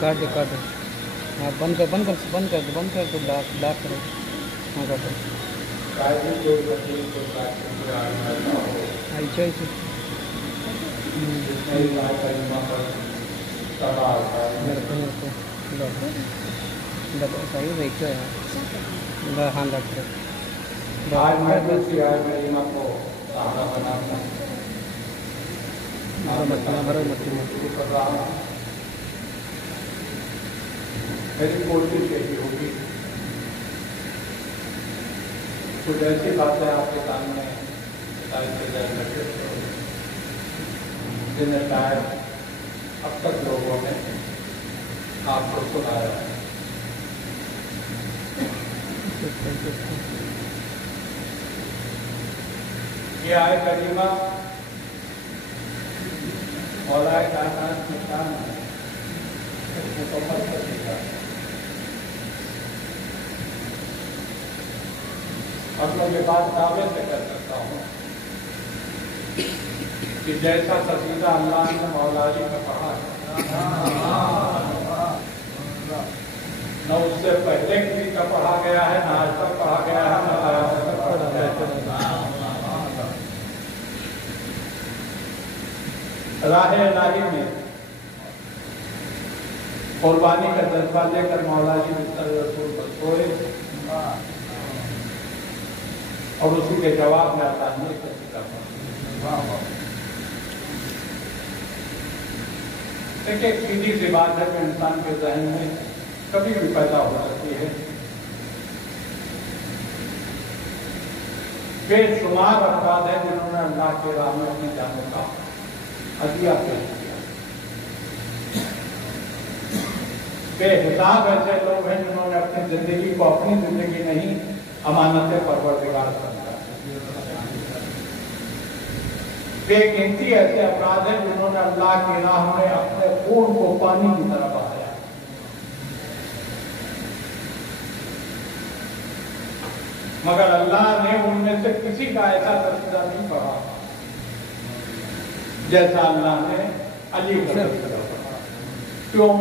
کاٹ دے ہاں بند کر تو لاک کرو ہاں کر دو ہاں لاک کرو میری کوشش یہی ہوگی کچھ ایسی باتیں آپ کے سامنے جنہیں شاید اب تک لوگوں نے آپ کو سنایا ہے. یہ آئے کریمہ مولا کائنات کی شان ہے، مکمل کر دیا. اور میں یہ بات دعوے سے کر سکتا ہوں کہ جیسا قصیدہ اللہ نے مولا علی کا پڑھا نہ اس سے پہلے کسی کا پڑھا گیا ہے، نہ آج تک پڑھا گیا ہے، نہ آج تک پڑھا گیا ہے. راہ الہی میں قربانی کا جذبہ لے کر مولا جی بستر رسول پر سوئے اور اسی کے جواب میں آتا ہے دیکھیں ایک سیدھی سی بات ہے کہ انسان کے ذہن میں کبھی بھی پیدا ہو سکتی ہے. بے شمار افراد ہیں جنہوں نے اللہ کے راہ میں اپنی جانوں کا عطیہ پیش کیا. بے حساب ایسے لوگ ہیں جنہوں نے اپنی زندگی کو اپنی زندگی نہیں امانت پروردگار سمجھا. بے گنتی ایسے افراد ہیں جنہوں نے اللہ کی راہ میں اپنے خون کو پانی کی طرح بہایا، مگر اللہ نے ان میں سے کسی کا ایسا تذکرہ نہیں پڑھا جیسا اللہ نے علی کا تذکرہ پڑھا۔ کیوں؟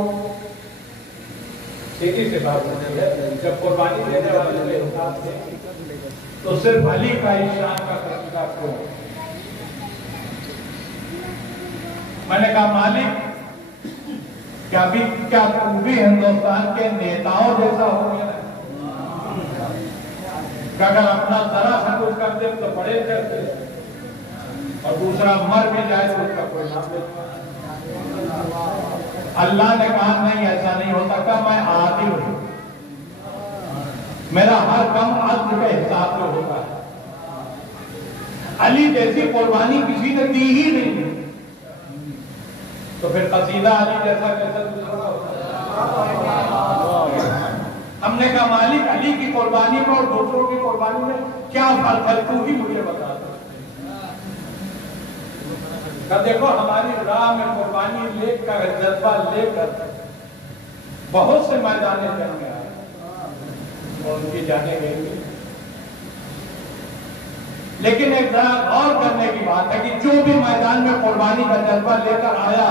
سیدھی سی بات ہے، جب قربانی دینے والے بے حساب تھے تو صرف علی کا ہی شان کا تذکرہ کیوں؟ میں نے کہا مالک کیا تم بھی ہندوستان کے نیتاؤں جیسا ہو گیا ہے کہ اگر اپنا ذرا سا کچھ کر دے تو بڑے کرتے اور دوسرا مر بھی جائے تو اس کا کوئی نام نہیں۔ اللہ نے کہا نہیں ایسا نہیں ہو سکتا، میں عادل ہوں، میرا ہر کم عدل کے حساب سے ہوتا ہے۔ علی جیسی قربانی کسی نے دی ہی نہیں، تو پھر قصیدہ علی جیسا کیسا دوسرا ہوتا ہے؟ ہم نے کہا مالک علی کی قربانی میں اور دوسروں کی قربانی میں کیا فرق ہے، تو ہی مجھے بتا دو۔ کہ دیکھو ہماری راہ میں قربانی لے کر جذبہ لے کر بہت سے میدان جنگ میں آئے اور ان کی جانیں گئی، لیکن ایک ذرا غور کرنے کی بات ہے کہ جو بھی میدان میں قربانی کا جذبہ لے کر آیا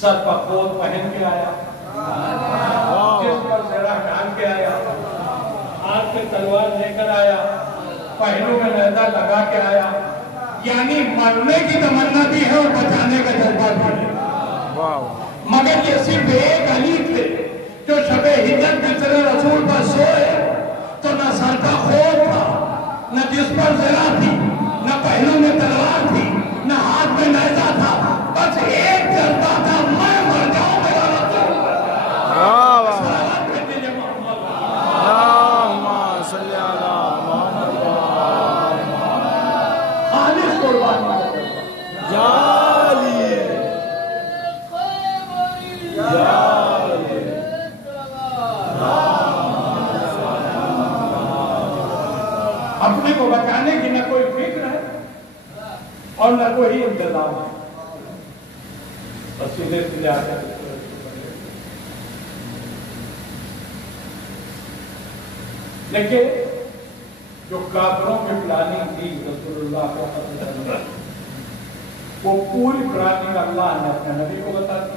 سر پر خود پہن کے آیا، جس پر زرہ ڈال کے آیا، ہاتھ پہ تلوار لے کر آیا، پہلو میں نیزہ لگا کے آیا، یعنی مرنے کی تمنا بھی ہے اور بچانے کا جذبہ بھی ہے۔ مگر یہ صرف ایک علی تھے جو شب ہجرت بستر رسول پر سوئے تو نہ سر کا خود تھا، نہ جس پر زرہ تھی، نہ پہلو میں تلوار تھی، نہ ہاتھ میں نیزہ تھا، بس ایک جذبہ تھا، میں مر جاؤں میرا رسول خالص قربانی اپنے کو بچانے کی نہ کوئی فکر ہے اور نہ کوئی انتظام ہے، بس سیدھے سیدھے آ جاتے۔ لیکن جو کافروں کی پلاننگ تھی رسول اللہ کو قتل کرنے کی، وہ پوری پلاننگ اللہ نے اپنے نبی کو بتا دی،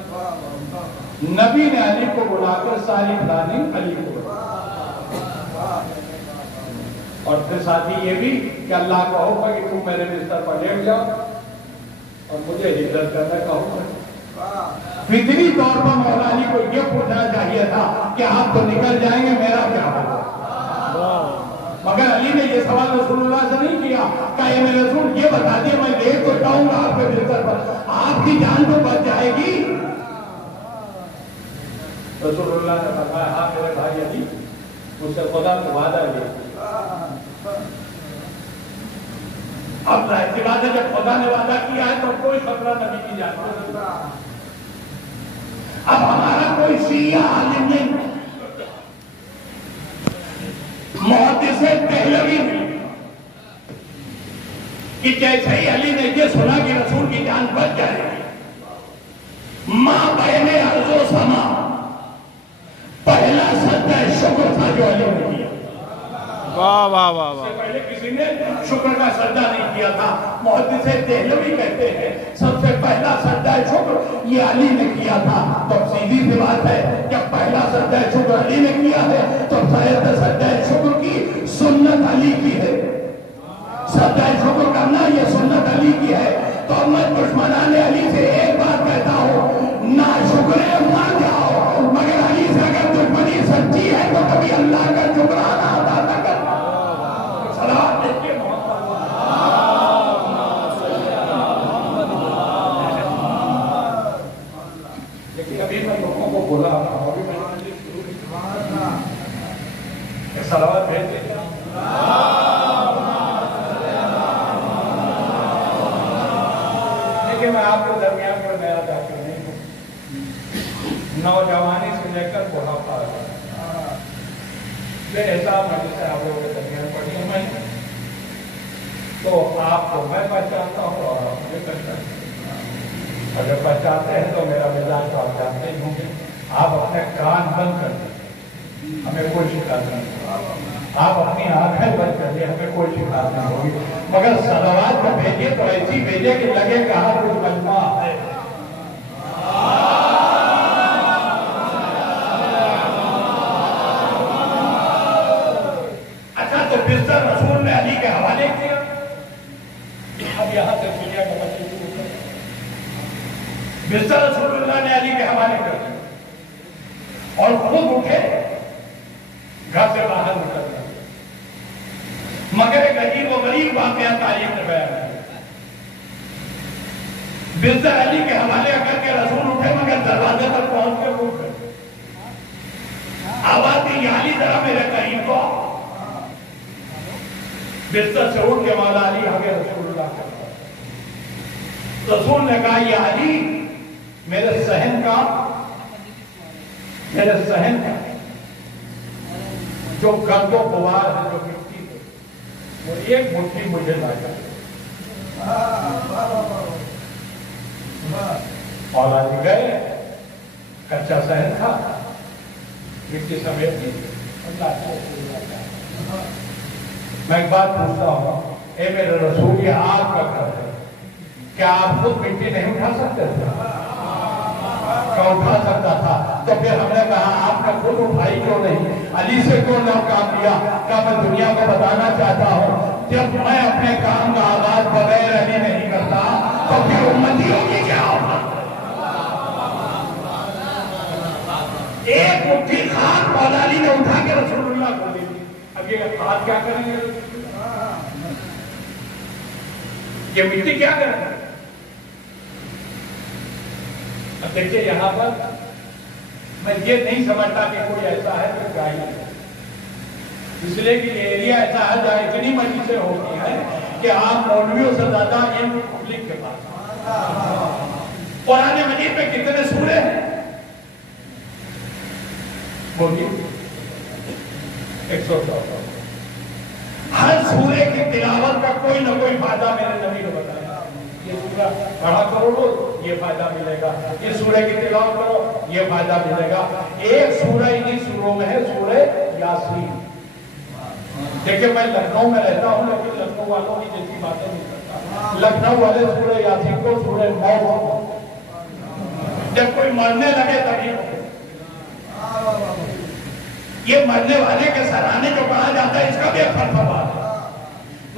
نبی نے علی کو بلا کر ساری پلاننگ علی کو بتا دی، اور پھر ساتھی یہ بھی کہ اللہ کا حکم ہے کہ تم میرے بستر پر لیٹ جاؤ اور مجھے ہجرت کرنے کا حکم ہے۔ فطری طور پر مولا علی کو یہ پوچھنا چاہیے تھا کہ آپ تو نکل جائیں گے، میرا کیا ہوگا؟ مگر علی نے یہ سوال رسول اللہ سے نہیں کیا کہ اے میرے رسول یہ بتا دیے میں لیٹ تو جاؤں گا آپ کے بستر پر، آپ کی جان تو بچ جائے گی۔ رسول اللہ نے فرمایا ہاں میرے بھائی علی، مجھ سے خدا نے وعدہ لیا۔ اب ظاہر سی بات ہے جب خدا نے وعدہ کیا ہے تو کوئی خطرہ نبی کی جان کو نہیں۔ اب ہمارا کوئی شیعہ عالم نہیں، محدث دہلوی کہ جیسے ہی علی نے یہ سنا کہ رسول کی جان بچ جائے گی، ماں بین ارض و سما پہلا سجدہ شکر تھا جو علی نے کیا۔ واہ واہ واہ واہ، اس سے پہلے کسی نے شکر کا سجدہ نہیں کیا تھا۔ محدث دہلوی کہتے ہیں سب سے پہلا سجدہ شکر یہ علی نے کیا تھا۔ تو سیدھی سی بات ہے جب پہلا سجدہ شکر علی نے کیا ہے تو شاید سجدہ شکر کی سنت علی کی ہے، سجدہ شکر کرنا یہ سنت علی کی ہے۔ تو میں دشمنان علی سے ایک بات کہتا ہوں، نہ شکرے مر جاؤ، مگر علی سے اگر دشمنی سچی ہے تو کبھی اللہ کا شکرانہ ادا نہ کرنا۔ صلوات دیکھیے محمد، لیکن ابھی میں لوگوں کو بولا ابھی میں نے شروع کی کہ صلوات بھیج دیجیے۔ لیکن میں آپ کے درمیان میں نیا داخل نہیں ہوں، نوجوانی سے لے کر بڑھاپا بے حساب مجلس آپ لوگوں کے درمیان پڑھی ہوں میں، تو آپ کو میں پہچانتا ہوں اور آپ مجھے پہچانتے ہیں. اگر پہچانتے ہیں تو میرا مزاج تو آپ جانتے ہی ہوں گے. آپ اپنے کان بند کر دیں، ہمیں کوئی شکایت نہیں. آپ اپنی آنکھیں بند کر دیں، ہمیں کوئی شکایت نہیں ہوگی. مگر صلوات کو بھیجیے تو ایسی بھیجیے کہ لگے کہاں کوئی کلمہ ہے. اچھا تو بستر رسول نے علی کے حوالے کیا. اب یہاں سے دنیا کا بچے شروع کر بستر رسول اللہ نے علی کے حوالے کر دیا اور خود اٹھے گھر سے باہر نکل گئے. مگر ایک عجیب و غریب واقعہ تاریخ میں بیان ہے. بستر علی کے حوالے کر کے رسول اٹھے مگر دروازے پر پہنچ کے رک گئے. آواز دی یا علی ذرا میرے قریب کو. بستر سے اٹھ کے مولا علی آگے رسول اللہ کے پاس. رسول نے کہا یا علی میرے صحن کا جو گرد و غبار ہے جو مٹی ہے وہ ایک مٹھی مجھے لا کر. مولا جی گئے، کچا صحن تھا، مٹی سمیت نہیں. میں ایک بات پوچھتا ہوں، اے میرے رسول یہ آپ کا گھر ہے، کیا آپ خود مٹی نہیں اٹھا سکتے تھے؟ کیا اٹھا سکتا تھا؟ تو پھر ہم نے کہا آپ نے خود اٹھائی کیوں نہیں؟ علی سے کیوں نہ کام لیا؟ کیا میں دنیا کو بتانا چاہتا ہوں جب میں اپنے کام کا آغاز بغیر علی نہیں کرتا تو پھر امتیوں کی کیا ہوگا؟ ایک مٹھی خاک مولا علی نے اٹھا کے رسول اللہ کو دے دی. اب یہ خاک کیا کریں گے؟ یہ مٹی کیا کریں گے؟ اب دیکھیے یہاں پر میں یہ نہیں سمجھتا کہ کوئی ایسا ہے جو جاہل ہے. اس لیے کہ یہ ایریا ایسا ہے جہاں اتنی مجلسیں ہوتی ہیں کہ آپ مولویوں سے زیادہ علم پبلک کے پاس. قرآن مجید میں کتنے سورے ہیں؟ بولیے 114. ہر سورے کی تلاوت کا کوئی نہ کوئی فائدہ میرے نبی نے بتایا. یہ سورہ پڑھا کرو یہ فائدہ ملے گا، یہ سورہ کی تلاوت کرو یہ فائدہ ملے گا. ایک سورہ انہی سوروں میں ہے سورہ یاسین. دیکھیں میں لکھنؤ میں رہتا ہوں لیکن لکھنؤ والوں کی جیسی باتیں نہیں کرتا. لکھنؤ والے سورہ یاسین کو سورہ موت، جب کوئی مرنے لگے تبھی یہ مرنے والے کے سرانے جو کہا جاتا ہے اس کا بھی ایک فلسفہ ہے.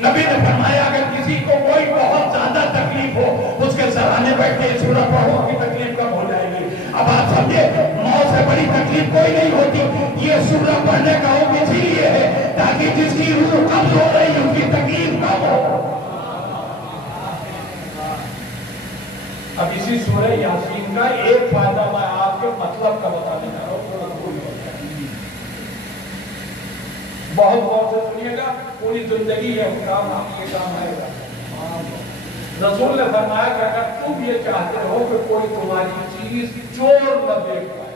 نبی نے فرمایا اگر کسی کو کوئی بہت زیادہ تکلیف ہو اس کے سرانے بیٹھ کے سورہ پڑھو کی تکلیف کم ہو جائے گی. اب آپ سمجھے موت سے بڑی تکلیف کوئی نہیں ہوتی. یہ سورہ پڑھنے کا حکم اسی لیے ہے تاکہ جس کی روح قبض ہو رہی اس کی تکلیف کم ہو. اب اسی سورہ یاسین کا ایک فائدہ میں آپ کے مطلب کا بتانے جا رہا ہوں. بہت غور سے سنیے گا، پوری زندگی ہے کام یہ کام ہے. رسول نے فرمایا کہ اگر تم یہ چاہتے ہو کہ کوئی تمہاری چیز چور نہ دیکھ پائے،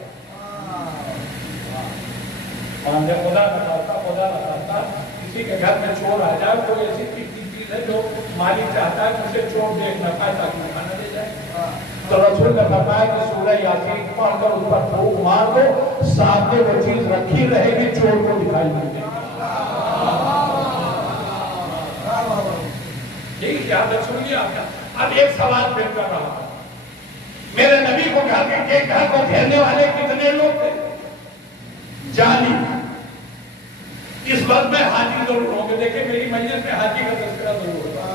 خدا نہ خاصا کسی کے گھر میں چور آ جائے، کوئی ایسی چیز ہے جو مالک چاہتا ہے اسے چور دیکھ نہ پائے تاکہ کھانا دے جائے. تو رسول نے فرمایا کہ سورہ یاسین پڑھ کر اس پر پھونک مار دو، سامنے وہ چیز رکھی رہے گی، چور کو دکھائی نہیں دے گی. یہی کیا سنیے آپ. اب ایک سوال پھر کر رہا ہوں، میرے نبی کو گھر کو گھیرنے والے کتنے لوگ تھے؟ جالی. اس وقت میں حاجی ضرور ہوں گے. دیکھیں میری مجلس میں حاجی کا تذکرہ ضرور ہوگا.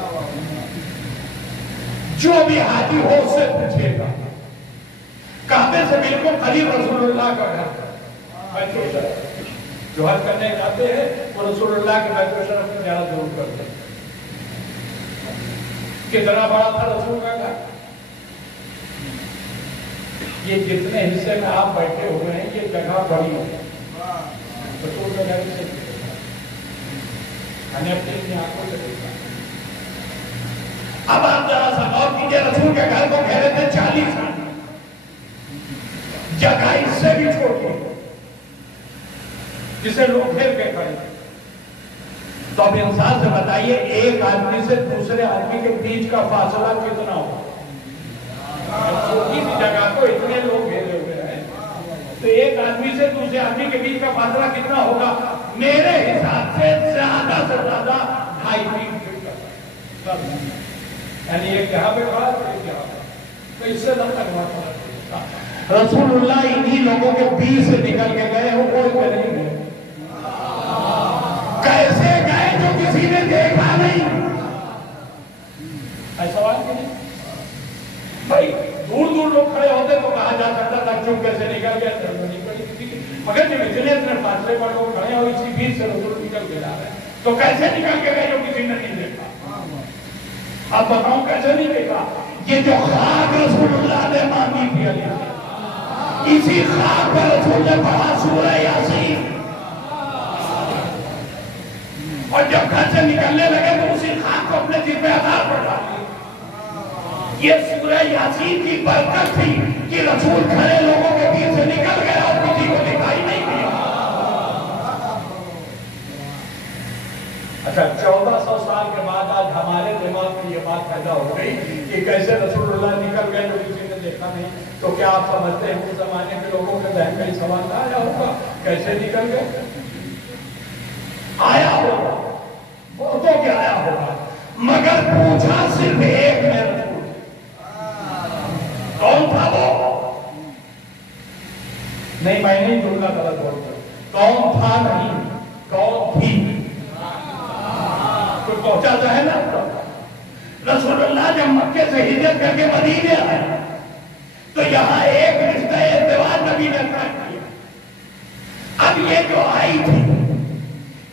جو بھی حاجی ہو اس سے پوچھے گا کعبے سے بالکل قریب رسول اللہ کا گھر ہے. جو حج کرنے جاتے ہیں وہ رسول اللہ کے بیت الشرف میں زیارت ضرور کرتے ہیں. کتنا بڑا تھا رسول کا گھر؟ یہ جتنے حصے میں آپ بیٹھے ہوئے ہیں یہ جگہ بڑی ہے. رسول کا گھر سے اپنی آنکھوں سے دیکھا. اب آپ ذرا سا غور کیجیے، رسول کے گھر کو گھیرے تھے 40 سال. جگہ اس سے بھی چھوٹی جسے لوگ گھیر کے کھڑے. تو اب انسان سے بتائیے ایک ایک آدمی سے دوسرے آدمی کے بیچ کا فاصلہ کتنا ہوگا؟ چھوٹی سی جگہ کو اتنے لوگ گھیرے ہوئے ہیں، تو ایک آدمی سے دوسرے آدمی کے بیچ کا فاصلہ کتنا ہوگا؟ میرے حساب سے زیادہ 2.5-3 فٹ کا، یعنی ایک یہاں پہ کھڑا تو ایک یہاں پہ، تو اس سے زیادہ تک رسول اللہ انہی لوگوں کے بیچ سے نکل کے گئے، وہ کوئی پہ نہیں گئے۔ کیسے گئے جو کسی نے دیکھا نہیں؟ ایسا سوال نہیں بھائی، دور دور لوگ کھڑے ہوتے تو کہا جا سکتا تھا کیوں کیسے نکل گئے، مگر جب اتنے فاصلے پر لوگ کھڑے اور اسی بیچ سے رسول نکل کے جا رہے ہیں تو کیسے نکل کے گئے جو کسی نے نہیں دیکھا؟ اب بتاؤں کیسے نہیں دیکھا؟ یہ جو خاک رسول اللہ نے مانگی تھی علی، اسی خاک پر رسول نے پڑھا سورہ یاسین، اور جب گھر سے نکلنے لگے تو اسی خاک کو اپنے جسم پہ آدھار پر ڈال دیا۔ یہ سورہ یاسین کی برکت تھی کہ رسول کھڑے لوگوں کے بیچ سے نکل گیا اور کسی کو دکھائی نہیں دیا۔ اچھا 1400 سال کے بعد آج ہمارے دماغ میں یہ بات پیدا ہو گئی کہ کیسے رسول اللہ نکل گئے جو کسی نے دیکھا نہیں، تو کیا آپ سمجھتے ہیں اس زمانے کے لوگوں کے ذہن میں یہ سوال نہ آیا ہوگا کیسے نکل گئے؟ آیا ہوگا، وہ تو کیا آیا ہوگا، مگر پوچھا صرف ایک ہے رسول، کون تھا وہ؟ نہیں میں نہیں جملہ غلط بولتا، کون تھا نہیں، کون تھی؟ کوئی پہنچا تو ہے نا؟ رسول اللہ جب مکے سے ہجرت کر کے مدینے آئے تو یہاں ایک رشتہ ازدواج نبی نے قائم کیا۔ اب یہ جو آئی تھی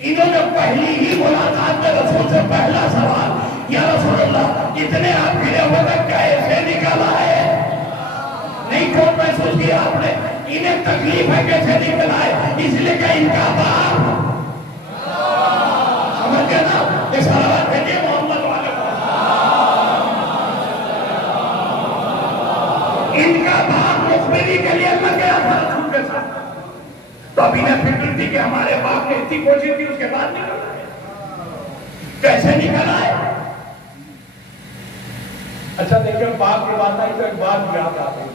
انہوں نے پہلی ہی ملاقات میں رسول سے پہلا سوال، یا رسول اللہ اتنے آپ گرے ہوئے میں کیسے نکل آئے؟ نہیں کون محسوس کیا آپ نے؟ انہیں تکلیف ہے کیسے نکل آئے، اس لیے کہ ان کا باپ سمجھ گئے نا؟ یہ صلوات بھیجیے محمد والے کو، ان کا باپ مخبری کے لیے مر گیا تھا رسول کے ساتھ، تو اب انہیں فکر تھی کہ ہمارے باپ نے اتنی کوشش کی اس کے بعد نکل آئے، کیسے نکل آئے؟ اچھا دیکھیں باپ کی بات آئی تو ایک بات یاد آ گئی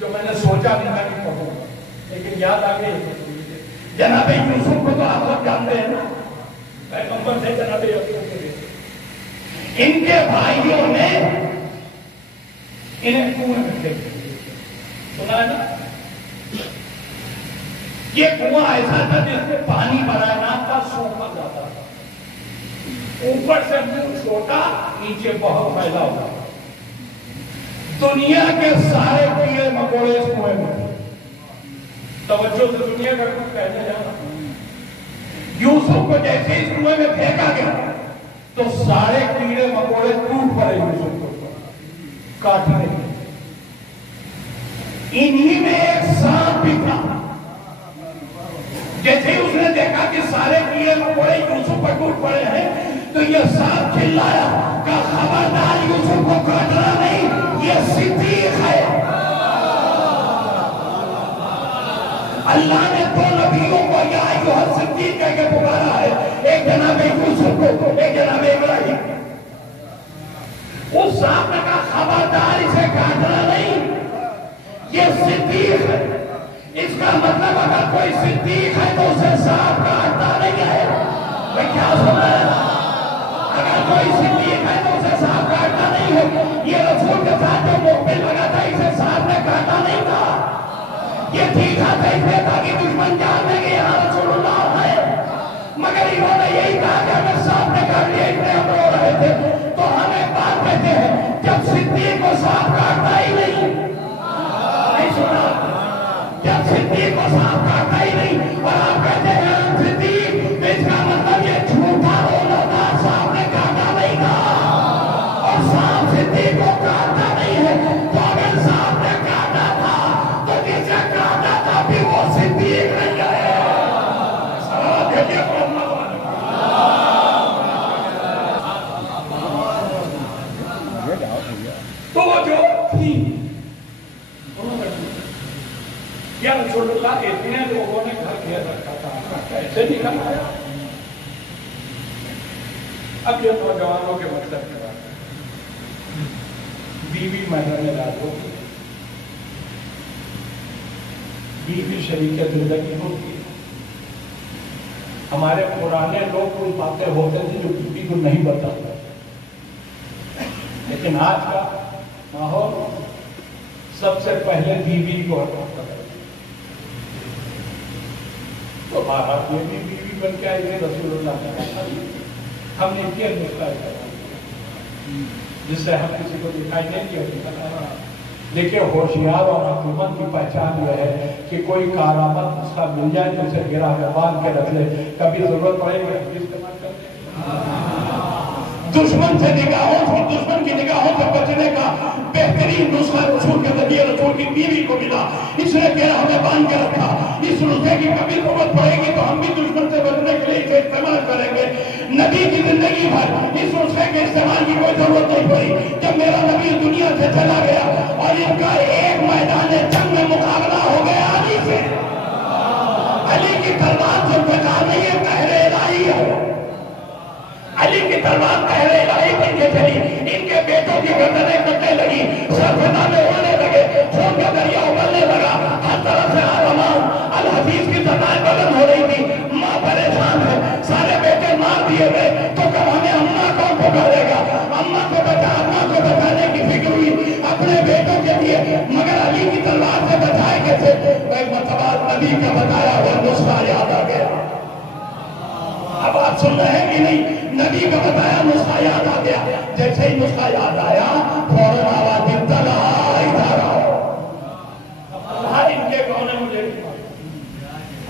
جو میں نے سوچا نہیں تھا کہ پڑھوں گا، لیکن یاد آ گئی۔ جناب یوسف کو تو آپ سب جانتے ہیں نا، پیغمبر تھے جناب یوسف کو، ان کے بھائیوں نے انہیں کنویں میں پھینک دیا، سنا ہے نا؟ یہ کنواں ایسا تھا جس میں پانی بھرا نہ تھا، سوکھا جاتا تھا، اوپر سے منہ چھوٹا نیچے بہت پھیلا ہوا، دنیا کے سارے کیڑے مکوڑے اس کنویں میں تھے۔ توجہ سے دنیا کا کچھ کہنے جانا، یوسف کو جیسے اس کنویں میں پھینکا گیا تو سارے کیڑے مکوڑے ٹوٹ پڑے یوسف کو کاٹنے کے، انہی میں ایک سانپ بھی تھا۔ جیسے ہی اس نے دیکھا کہ سارے کیڑے مکوڑے یوسف پر ٹوٹ پڑے ہیں تو یہ سانپ چلایا کہ خبردار یوسف کو کاٹنا نہیں، یہ صدیق ہے۔ اللہ نے دو نبیوں کو یا ایھا صدیق کہہ کے پکارا ہے، ایک جناب یوسف کو، ایک جناب ابراہیم۔ اس سانپ نے کہا خبردار اسے کاٹنا نہیں، یہ صدیق ہے۔ اس کا مطلب اگر کوئی صدیق ہے تو اسے سانپ کاٹتا نہیں ہے۔ میں کیا سن رہا ہے؟ اگر کوئی صدیق ہے تو اسے سانپ کاٹتا نہیں ہے۔ یہ رسول کے ساتھ جو موقع لگا تھا اسے سانپ نے کاٹا نہیں تھا، یہ ٹھیکا تھا اس لیے تاکہ دشمن جان لے کہ یہاں رسول اللہ ہے، مگر انہوں نے یہی کہا کہ اگر سانپ نے کاٹ لیا اتنے ہم رو رہے تھے، تو ہم ایک بات کہتے ہیں جب صدیق کو سانپ کاٹتا ہی نہیں سنا، جب صدیق کو سانپ کاٹتا ہی نہیں اور آپ کہتے ہیں ہم صدیق، اس کا مطلب یہ جھوٹا رونا تھا، سانپ نے کاٹا نہیں تھا اور سانپ صدیق کو کاٹتا نہیں ہے۔ تو اگر سانپ نے کاٹا تھا تو جسے کاٹا تھا بھی وہ صدیق نہیں ہے۔ صلوات بھیجیے محمد والے کو۔ تو وہ جو تھی یا رسول اللہ اتنے لوگوں نے گھر گھیر رکھا تھا، کیسے نکل آیا؟ اب یہ نوجوانوں کے مقصد کے بات ہے، بیوی میدان راز ہوتی ہے، بیوی شریک زندگی ہوتی ہے۔ ہمارے پرانے لوگ کوئی باتیں ہوتے تھے جو بیوی کو نہیں بتاتے، لیکن آج کا ماحول سب سے پہلے بیوی کو ہٹاتا ہے۔ تو بھارت میں بھی بیوی بن کے آئی ہے رسول اللہ کا، ہم نے کیا نسخہ جس سے ہم کسی کو دکھائی نہیں دیا۔ دیکھیے ہوشیار اور حکومت کی پہچان یہ ہے کہ کوئی کارآمد نسخہ مل جائے تو اسے گرہ میں باندھ کے رکھ لے، کبھی ضرورت پڑے گی استعمال کرنے کی۔ دشمن سے دشمن کی نگاہوں سے بچنے کا بہترین نسخہ رسول کے ذریعے رسول کی بیوی کو ملا، اس نے گرہ میں باندھ کے رکھا۔ اس نسخے کی کبھی ضرورت پڑے گی تو ہم بھی دشمن سے بچنے کے لیے اسے استعمال کریں گے۔ نبی کی زندگی بھر اس نسخے کے استعمال کی کوئی ضرورت نہیں پڑی۔ جب میرا نبی دنیا سے چلا گیا اور ان کا ایک میدان جنگ میں مقابلہ ہو گیا علی سے، علی کی تلوار سے بچا نہیں ہے، قہر الہی ہے۔ علی کی تلوار قہر الہی بن کے چلی، ان کے بیٹوں کی گردنیں کٹنے لگی، سر فضا میں اڑنے لگے، خون کا دریا ابلنے لگا، ہر طرف سے آرمان الحفیظ کی سزائیں بلند ہو رہی تھی۔ ماں پریشان ہے، سارے بیٹے مار دیے گئے، تو کب ہمیں اماں کون پکارے گا؟ اماں کو بچانے کی فکر ہوئی اپنے بیٹوں کے لیے، مگر علی کی تلوار سے بچائے کیسے؟ ایک مرتبہ نبی کا بتایا ہوا نسخہ یاد آ گیا۔ اب آپ سن رہے ہیں کہ نہیں؟ نبی کا بتایا نسخہ یاد آ گیا۔ جیسے ہی نسخہ یاد آیا فوراً آواز دی طلحہ ادھر آؤ۔ طلحہ ان کے کون ہے مجھے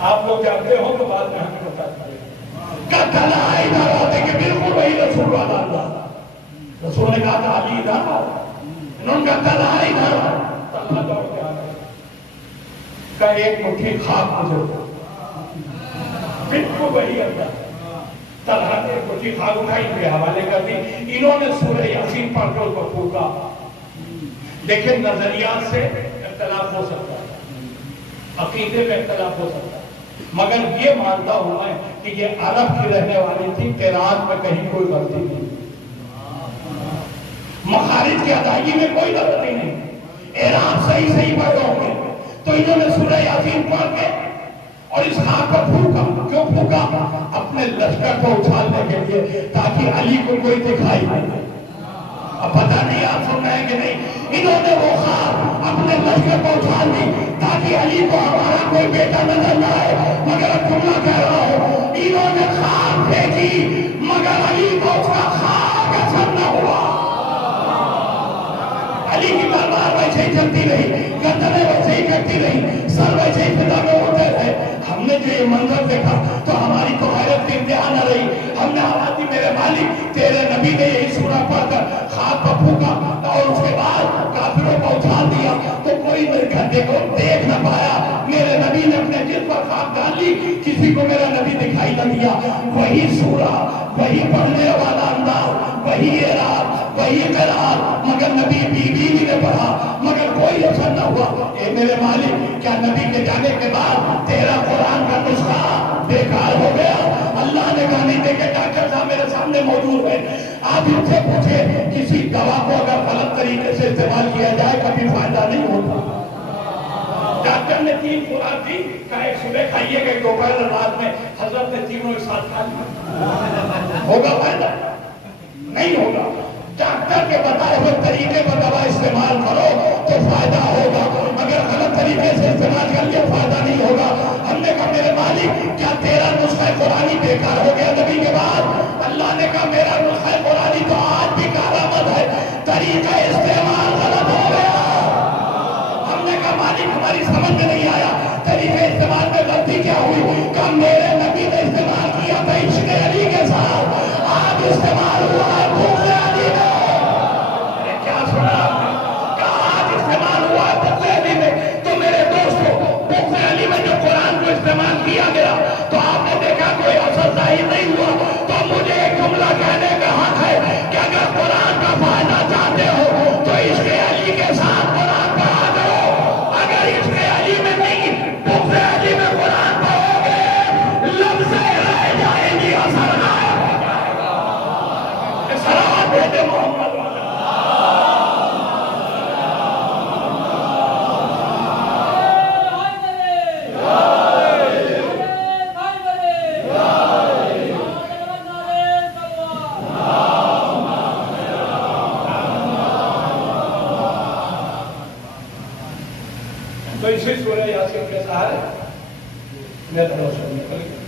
آپ لوگ جانتے ہو تو بعد میں ہمیں بتا دیں کہ طلحہ ادھر آؤ، کہ بالکل وہی رسول والا اللہ۔ رسول نے کہا تھا علی ادھر آؤ، انہوں نے کہا طلحہ ادھر آؤ۔ طلحہ دوڑ کے آ گئے، کہ ایک مٹھی خاک مجھے دو، بالکل وہی اللہ۔ طلحہ نے مٹھی خاک اٹھائی، ان کے حوالے کر دی، انہوں نے سورہ یاسین پڑھ کے اس کو پھونکا۔ دیکھیں نظریات سے اختلاف ہو سکتا ہے، عقیدے میں اختلاف ہو سکتا ہے، مگر یہ مانتا ہوں میں کہ یہ عرب کی رہنے والی تھی، قرآن میں کہیں کوئی غلطی نہیں، مخارج کی ادائیگی میں کوئی غلطی نہیں، اعراب صحیح پڑھ ہوں گے۔ تو انہوں نے سورہ یاسین پڑھ کے اور اس خاک پر پھونکا۔ کیوں پھونکا؟ اپنے لشکر کو اچھالنے کے لیے، تاکہ علی کو کوئی دکھائی نہیں۔ اب پتہ نہیں آپ سن رہے ہیں کہ نہیں؟ انہوں نے وہ خاک اپنے لشکر کو اچھال دی تاکہ علی کو ہمارا کوئی بیٹا نظر نہ آئے۔ مگر اب جملہ کہہ رہا ہوں، انہوں نے خاک پھینکی مگر علی کو اس کا خاک اثر نہ ہوا۔ علی کی تلوار ویسے ہی چلتی رہی، گردنیں ویسے ہی کٹتی رہی، سر ویسے ہی فضا میں اڑتے رہے۔ ہم نے جو یہ منظر دیکھا تو ہماری تو غیرت کی انتہا نہ رہی۔ ہم نے آواز دی میرے مالک تیرے نبی نے یہی سورہ پڑھ کر خاک پر پھونکا اور اس کے بعد کافروں کو اچھال دیا تو کوئی میرے گھنٹے کو دیکھ نہ پایا۔ میرے نبی نے اپنے جسم پر خاک ڈال لی، کسی کو میرا نبی دکھائی نہ دیا۔ وہی سورہ، وہی پڑھنے والا انداز، وہی اعراب، وہی قرآن، مگر نبی بیوی نے پڑھا مگر کوئی اثر نہ ہوا۔ اے میرے مالک کیا نبی کے جانے کے بعد تیرا قرآن کا نسخہ بیکار ہو گیا؟ اللہ نے کہا نہیں۔ دیکھے ڈاکٹر صاحب میرے سامنے موجود ہے، آپ ان سے پوچھیں کسی دوا کو اگر غلط طریقے سے استعمال کیا جائے کبھی فائدہ نہیں ہوتا۔ ڈاکٹر نے 3 خوراک دی، کہا ایک صبح کھائیے گا، دوپہر رات میں، حضرت نے تینوں ایک ساتھ کھا لیا۔ ہوگا فائدہ؟ نہیں ہوگا۔ ڈاکٹر کے بتائے ہوئے طریقے پر دوا استعمال کرو تو فائدہ ہوگا، اگر غلط طریقے سے استعمال کر لیا فائدہ نہیں ہوگا۔ ہم نے کہا میرے مالک کیا تیرا نسخہ قرآنی بیکار ہو گیا نبی کے بعد؟ اللہ نے کہا میرا نسخہ قرآنی تو آج بھی کارآمد ہے، طریقہ استعمال غلط ہو گیا۔ ہم نے کہا مالک ہماری سمجھ میں نہیں آیا، طریقہ استعمال میں غلطی کیا ہوئی؟ کہا میرے نبی نے استعمال کیا تھا عشق علی کے ساتھ، آج استعمال ہوا ہے بغض علی میں۔ کیا سنا آپ نے؟ کہا آج استعمال ہوا ہے بغض علی میں۔ تو میرے دوستو بغض علی میں جو قرآن کو استعمال کیا گیا تو آپ نے دیکھا کوئی اثر ظاہر نہیں ہوا۔ تو مجھے ایک جملہ کہنے کا حق ہے کہ اگر قرآن کا فائدہ چاہتے ہو تو عشق علی کے ساتھ قرآن پڑھا دو، اگر عشق علی میں نہیں بغض علی میں قرآن پڑھو گے لفظیں رہ جائیں گی، اثر غائب ہو جائے گا۔ میں گھروں سے نکل گیا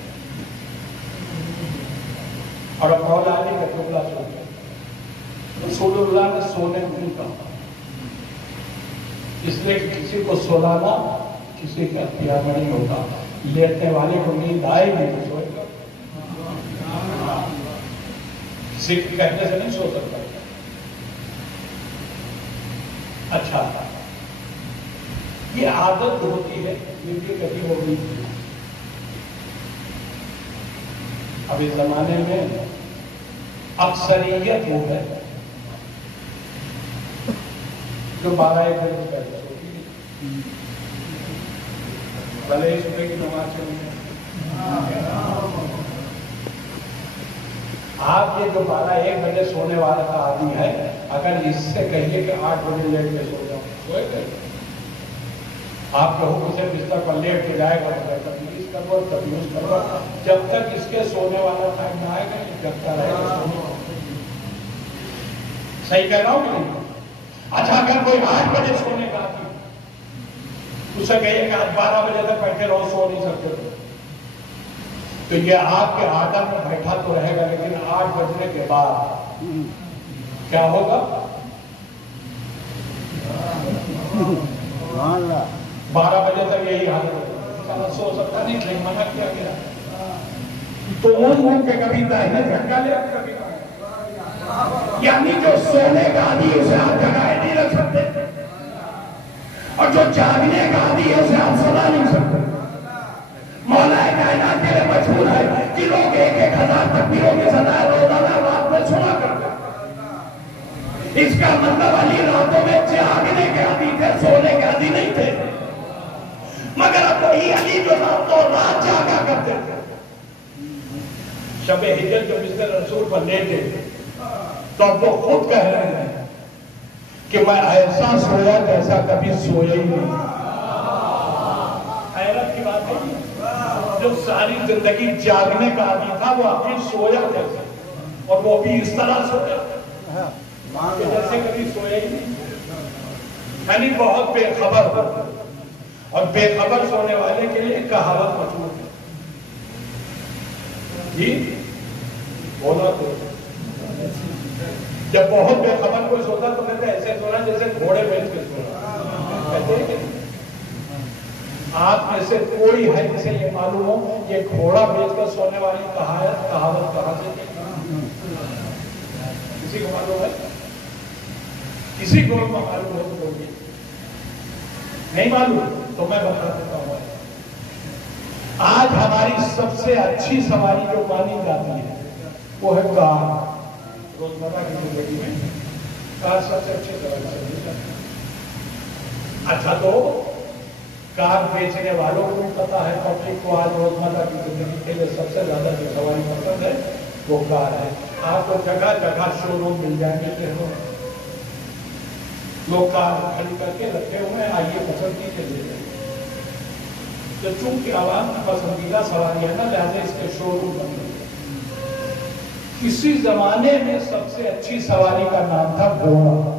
اور اب مولا علی کا ٹکڑا سو گیا. رسول اللہ نے سونے نہیں کہا، اس لیے کہ کسی کو سلانا کسی کا اختیار نہیں ہوتا. لیٹنے والے کو نیند آئے گی تو سوئے گا، کسی کے کہنے سے نہیں سو سکتا. اچھا، یہ عادت ہوتی ہے، یہ بھی کبھی ہوگی. اب اس زمانے میں اکثریت وہ ہے جو 12-1 بجے پہلے سوتی ہے، بھلے ہی صبح کی نماز چلی. آپ یہ جو 12-1 بجے سونے والا کا آدمی ہے، اگر اس سے کہیے کہ 8 بجے لیٹ کے سو جاؤ، سوئے گا؟ آپ کے حکم سے بستر پر لیٹ کے جائے گا تو تبلیغ کرو، تبلیغ کرو، جب تک اس کے سونے والا ٹائم نہ آئے گا جگتا رہے گا. صحیح کہہ رہا ہوں کہ نہیں؟ اچھا، اگر کوئی 8 بجے سونے کا آدمی اسے کہیے کہ آج 12 بجے تک بیٹھے رہو، سو نہیں سکتے، تو یہ آپ کے عادت میں بیٹھا تو رہے گا، لیکن 8 بجنے کے بعد کیا ہوگا؟ 12 بجے تک یہی حالت ہوگا، سو سکتا نہیں، منع کیا گیا. تو وہ کے کبھی داہنے جھٹکا لے، کبھی یعنی جو سونے کا عادی اسے آپ جگائے نہیں رکھ سکتے، اور جو جاگنے کا عادی ہے اسے آپ سلا نہیں سکتے. مولا کائنات کے لیے مجبور ہے کہ لوگ 1,000 تکبیروں کی سزا روزانہ رات میں سنا کرتے. اس کا مطلب علی راتوں میں جاگنے کے عادی تھے، سونے کے عادی نہیں تھے. مگر اب وہی علی جو راتوں رات جاگا کرتے تھے، شب ہجر جو بستر رسول پر لیٹے تو اب وہ خود کہہ رہے ہیں کہ میں ایسا سویا جیسا کبھی سویا ہی نہیں. حیرت کی بات ہے، جو ساری زندگی جاگنے کا عادی تھا وہ ابھی سویا جیسے، اور وہ بھی اس طرح سویا جیسے کبھی سویا ہی نہیں. یعنی بہت بے خبر، اور بے خبر سونے والے کے لیے ایک کہاوت مشہور ہے. جی بولا تو جب بہت بے خبر کوئی سوتا تو کہتے ہیں ایسے سونا جیسے گھوڑے بیچ کے سونا. کہتے ہیں کہ آپ میں سے کوئی ہے جسے یہ معلوم ہو یہ گھوڑا بیچ کر سونے والی کہاوت کہاں سے تھی؟ کسی کو معلوم ہے؟ کسی کو معلوم ہو تو بولیے. نہیں معلوم تو میں بتا دیتا ہوں. آج ہماری سب سے اچھی سواری جو مانی جاتی ہے وہ ہے کار. روزمرہ کی زندگی میں کار سب سے اچھی سواری سمجھی جاتی ہے. اچھا، تو کار بیچنے والوں کو بھی پتا ہے پبلک کو آج روزمرہ کی زندگی کے لیے سب سے زیادہ جو سواری پسند ہے وہ کار ہے. آپ کو جگہ جگہ شو روم مل جائیں گے، لوگ کار کھڑی کر کے رکھے ہوئے ہیں، آئیے پسند کی کے لیے. تو چونکہ عوام کی پسندیدہ سواری ہے نا، لہٰذا اس کے شو روم بن گئے. کسی زمانے میں سب سے اچھی سواری کا نام تھا گھوڑا.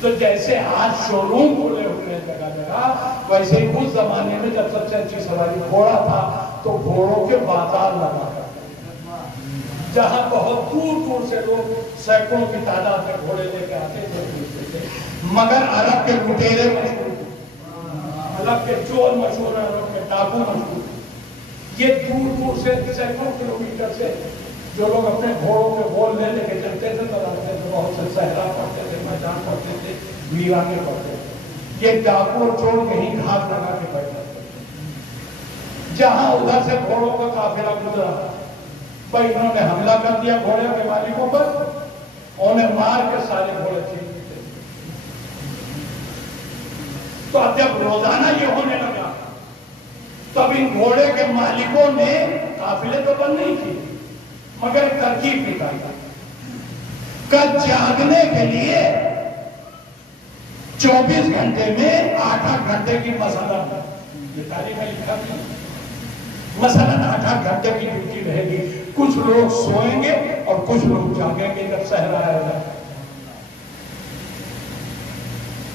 تو جیسے آج شو روم کھلے ہوئے ہیں جگہ جگہ، ویسے ہی اس زمانے میں جب سب سے اچھی سواری گھوڑا تھا تو گھوڑوں کے بازار لگا کرتے، جہاں بہت دور دور سے لوگ سینکڑوں کی تعداد میں گھوڑے لے کے آتے تھے. مگر عرب کے لٹیرے مشہور، عرب کے چور مشہور ہیں، عرب کے ڈاکو مشہور. یہ دور دور سے سینکڑوں کلومیٹر سے جو لوگ اپنے گھوڑوں کے بول لے کے چلتے تھے، چلاتے تھے، بہت سے صحرا پڑتے تھے، میدان پڑتے تھے، ویرانے پڑتے تھے. یہ ڈاکو چور کہیں گھاس لگا کے بیٹھتے تھے. جہاں ادھر سے گھوڑوں کا قافلہ گزرا، بھائی انہوں نے حملہ کر دیا گھوڑے کے مالکوں پر، انہیں مار کے سارے گھوڑے چھین لیتے. تو اب جب روزانہ یہ ہونے لگا تو اب ان گھوڑے کے مالکوں نے قافلے تو بند نہیں کی، مگر ایک ترکیب نکالی کہ جاگنے کے لیے 24 گھنٹے میں 8 گھنٹے کی مثلاً، یہ تاریخ میں لکھا بھی مثلاً 8 گھنٹے کی ڈیوٹی رہے گی. کچھ لوگ سوئیں گے اور کچھ لوگ جاگیں گے جب صحرا آئے گا.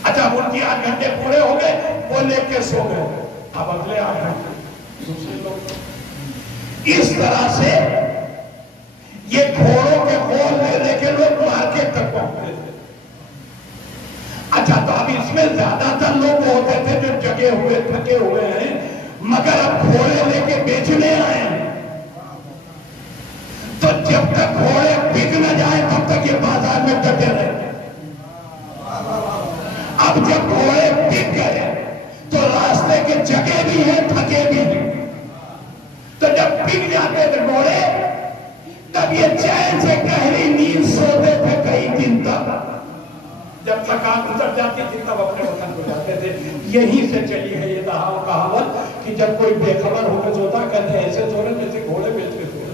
اچھا، ان کی 8 گھنٹے پورے ہو گئے، وہ لے کے سو گئے. اب اگلے 8 گھنٹے دوسرے لوگ. اس طرح سے یہ گھوڑوں کے خول لینے کے لوگ مارکیٹ تک پہنچتے تھے. اچھا تو اب اس میں زیادہ تر لوگ ہوتے تھے جو جگے ہوئے تھکے ہوئے ہیں مگر اب گھوڑے لے کے بیچنے آئے ہیں. تو جب تک گھوڑے بک نہ جائیں تب تک یہ بازار میں ڈٹے رہے. اب جب گھوڑے بک گئے تو راستے کے جگہ بھی ہیں تھکے بھی ہیں. تو جب بک جاتے تھے گھوڑے تب یہ چین سے گہری نیند سوتے تھے کئی دن تک. جب تھکان اتر جاتی تھی تب اپنے وطن کو جاتے تھے. یہیں سے چلی ہے یہ کہاوت کہ جب کوئی بے خبر ہو کے سوتا کہتے ہیں ایسے سو رہے جیسے گھوڑے بیچ کے سو رہے.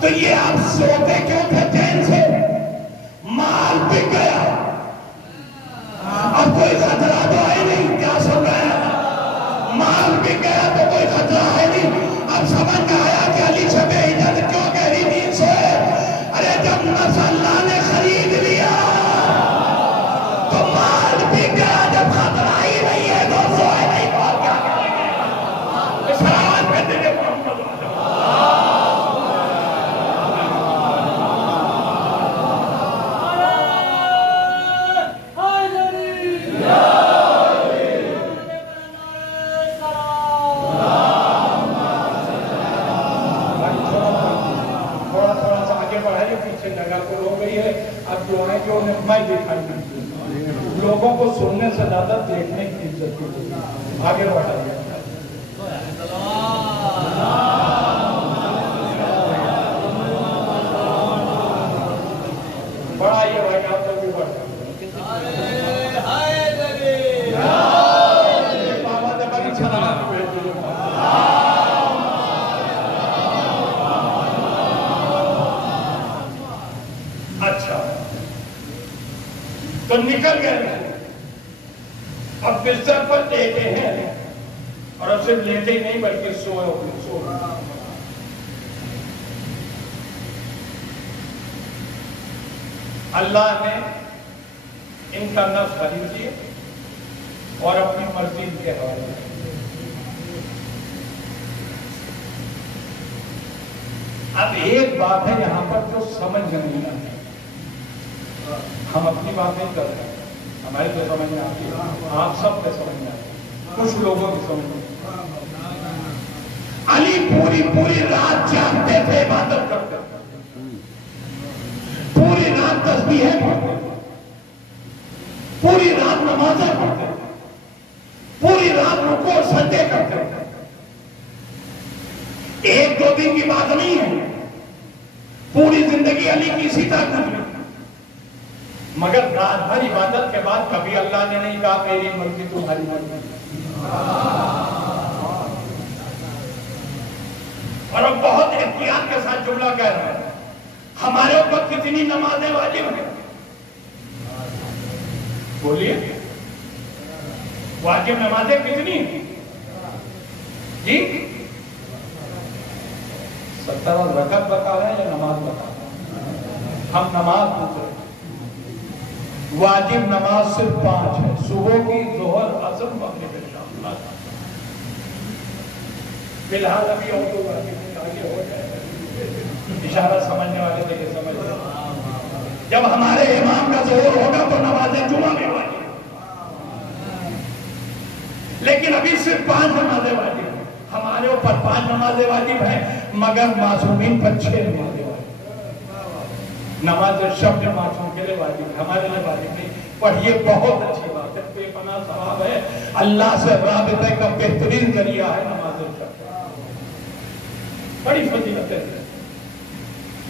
تو یہ آپ سوتے کیوں تھے چین سے؟ مال بک گیا. اب کوئی خطرہ تو ہے نہیں. کیا سن رہے ہیں؟ مال بک گیا تو کوئی خطرہ ہے نہیں. اب سمجھ میں آیا کہ علی شب ہجرت کیوں گہری نیند سوئے. ارے جب نفس اللہ نے خرید لیا تو مال بک گیا. جب خطرہ ہی نہیں ہے تو سوئے نہیں تو کیا کریں گے. سلام کہتے ہیں محمد لوگوں کو سننے سے زیادہ دیکھنے کی عزت ہے. آگے بڑھائیے. بڑھائیے بھائی آپ کو بھی بڑھائیے. بابا نے بڑی چھلانگ بھیج دی. اچھا تو نکل گئے. اب بستر پر لیٹے ہیں اور اب صرف لیٹے ہی نہیں بلکہ سوئے ہوئے. اللہ نے ان کا نفس خرید لیا اور اپنی مرضی کے حوالے. اب ایک بات ہے یہاں پر جو سمجھ نہیں آتی. ہم اپنی بات نہیں کر رہے, ہماری تو سمجھ میں آتی ہے, آپ سب کے سمجھ میں آتی ہے, کچھ لوگوں کی سمجھ میں. علی پوری رات جاگتے تھے, عبادت کرتے تھے, پوری رات تسبیحیں پڑھتے تھے, پوری رات نمازیں پڑھتے تھے, پوری رات رکوع سجدے کرتے تھے. ایک دو دن کی بات نہیں ہے, پوری زندگی علی کی اسی طرح گزری. مگر رات بھر عبادت کے بعد کبھی اللہ نے نہیں کہا میری مرضی تمہاری مرضی. اور اب بہت احتیاط کے ساتھ جملہ کہہ رہے ہیں, ہمارے اوپر کتنی نمازیں واجب ہیں؟ بولیے واجب نمازیں کتنی ہیں جی؟ 70 رکعت بتا رہے ہیں یا نماز بتا رہے ہیں؟ ہم نماز پوچھ رہے ہیں. واجب نماز صرف 5 ہے, صبح کی, ظہر, عصر, مغرب, عشاء. فی الحال ابھی اور تو آگے ہو جائے, اشارہ سمجھنے والے تھے کہ سمجھ لیں. جب ہمارے امام کا ظہور ہوگا تو نماز جمعہ بھی واجب, لیکن ابھی صرف 5 نمازیں واجب ہیں. ہمارے اوپر 5 نمازیں واجب ہیں مگر معصومین پر 6 نمازیں واجب. نماز شب معصوم کے لیے واجب ہے, ہمارے لیے واجب نہیں. پڑھیے, بہت اچھی بات ہے, بے پناہ ثواب ہے, اللہ سے رابطے کا بہترین ذریعہ ہے نماز شب, بڑی فضیلت ہے.